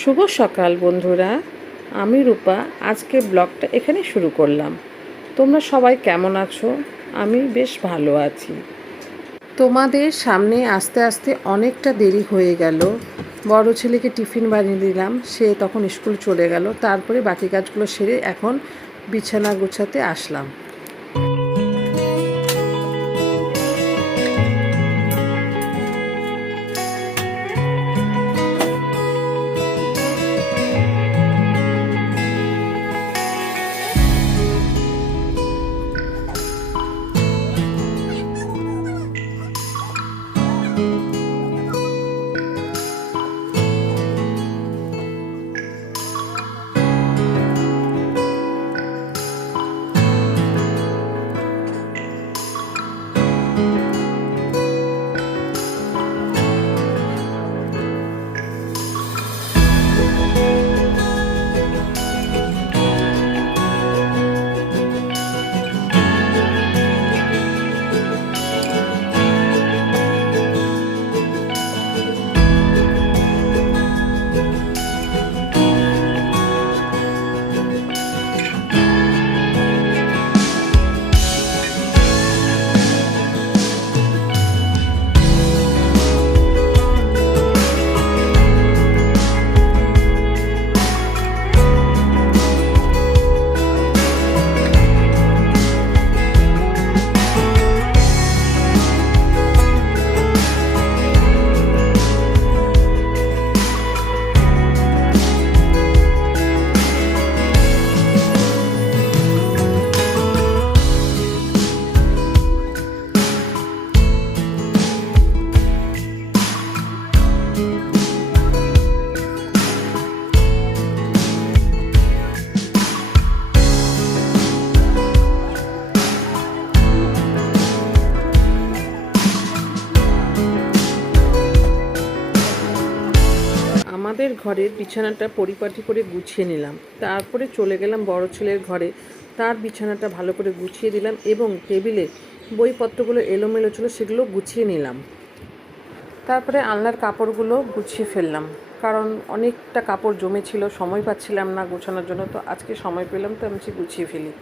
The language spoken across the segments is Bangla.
শুভ সকাল, বন্ধুরা। আমি রূপা। আজকে ব্লগটা এখানে শুরু করলাম। তোমরা সবাই কেমন আছো? আমি বেশ ভালো আছি। তোমাদের সামনে আস্তে আস্তে অনেকটা দেরি হয়ে গেল। বড় ছেলেকে টিফিন বানিয়ে দিলাম। সে তখন স্কুল চলে গেল। তারপরে বাকি কাজগুলো সেরে এখন বিছানা গোছাতে আসলাম। আমাদের ঘরের বিছানাটা পরিপাটি করে গুছিয়ে নিলাম। তারপরে চলে গেলাম বড় ছেলের ঘরে। তার বিছানাটা ভালো করে গুছিয়ে দিলাম এবং টেবিলে বইপত্রগুলো এলোমেলো ছিল সেগুলো গুছিয়ে নিলাম। তারপরে আলনার কাপড়গুলো গুছিয়ে ফেললাম। কারণ অনেকটা কাপড় জমে ছিল, সময় পাচ্ছিলাম না গোছানোর জন্য, তো আজকে সময় পেলাম তো আমি গুছিয়ে ফেলি।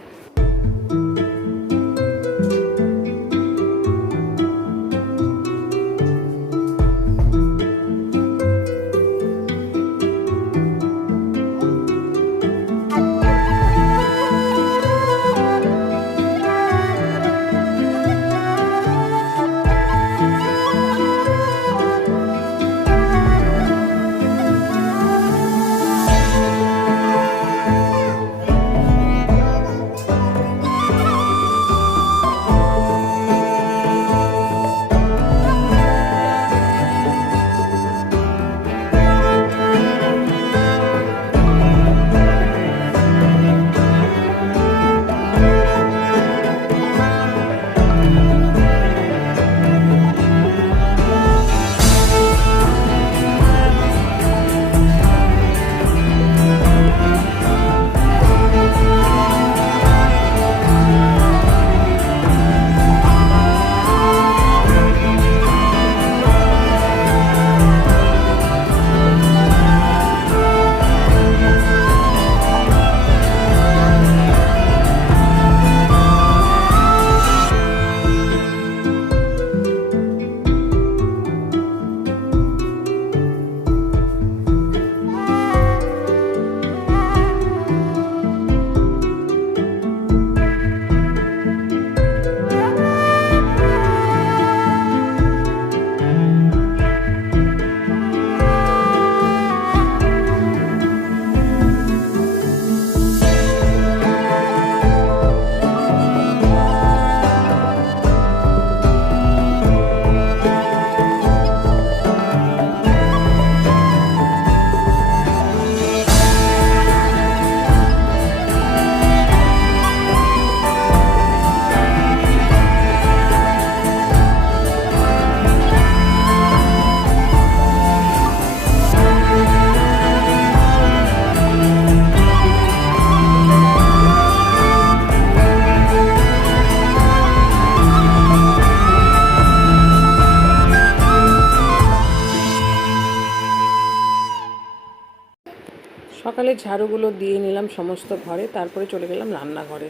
সকালে ঝাড়ুগুলো দিয়ে নিলাম সমস্ত ঘরে, তারপরে চলে গেলাম রান্নাঘরে।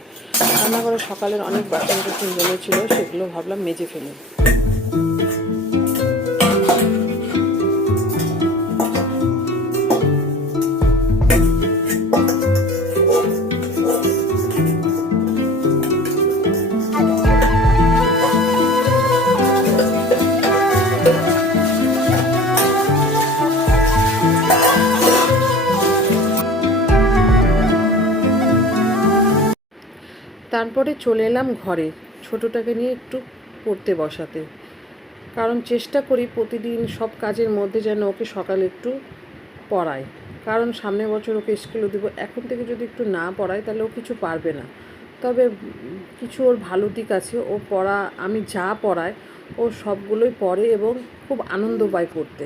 রান্নাঘরে সকালের অনেক বাসন কুসন জমেছিল সেগুলো ভাবলাম মেজে ফেলি। তারপরে চলে এলাম ঘরে, ছোটোটাকে নিয়ে একটু পড়তে বসাতে। কারণ চেষ্টা করি প্রতিদিন সব কাজের মধ্যে যেন ওকে সকালে একটু পড়াই কারণ সামনের বছর ওকে স্কুলে দেবো, এখন থেকে যদি একটু না পড়াই তাহলে ও কিছু পারবে না। তবে কিছু ওর ভালো দিক আছে, ও পড়া, আমি যা পড়াই ও সবগুলোই পড়ে এবং খুব আনন্দ পায় পড়তে।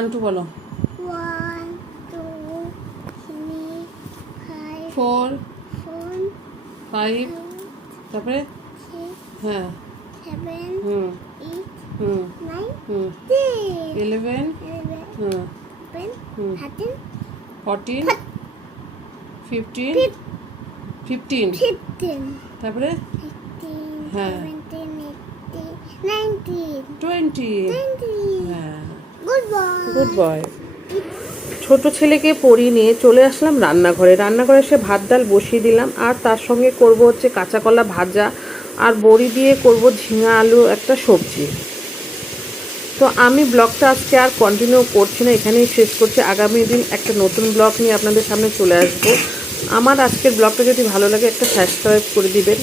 ওয়ান টু বলো two, three, five, four four, five তারপরে হ্যাঁ হুম হুম eleven hmm hmm fourteen fifteen fifteen fifteen, তারপরে হ্যাঁ। nineteen, টোয়েন্টি গুড বয় ছোট ছেলেকে পরিয়ে নিয়ে চলে আসলাম রান্নাঘরে। রান্নাঘরে এসে ভাত ডাল বসিয়ে দিলাম। আর তার সঙ্গে করব হচ্ছে কাঁচা কলা ভাজা আর বড়ি দিয়ে করব ঝিঙা আলু একটা সবজি। তো আমি ব্লগটা আজকে আর কন্টিনিউ করছি না, এখানেই শেষ করছি। আগামী দিন একটা নতুন ব্লগ নিয়ে আপনাদের সামনে চলে আসব। আমার আজকের ব্লগটা যদি ভালো লাগে একটা সাবস্ক্রাইব করে দিবেন।